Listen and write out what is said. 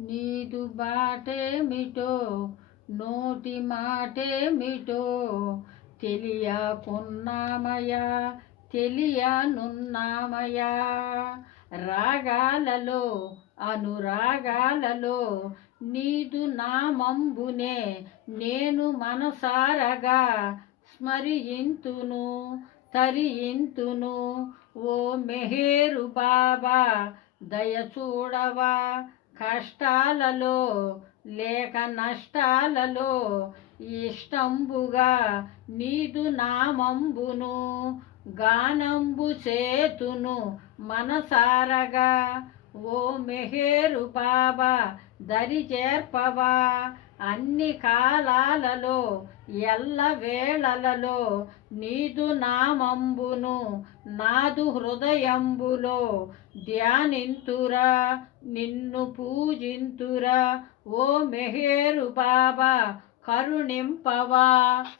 నీదు బాటేమిటో నోటి మాటేమిటో తెలియకున్నామయా తెలియనున్నామయా రాగాలలో అనురాగాలలో నీదు నామంబునే నేను మనసారగా స్మరింతును తరింతును ఓ మెహేరు బాబా దయ చూడవా కష్టాలలో లేక నష్టాలలో ఇష్టంబుగా నీదు నామంబును గానంబు చేతును మనసారగా ఓ మెహేరు బాబా దరి చేర్పవా? అన్ని కాలాలలో ఎల్ల వేళలలో నీదు నామంబును నాదు హృదయంబులో ధ్యానింతురా నిన్ను పూజింతురా. ఓ మెహేరు బాబా కరుణింపవా?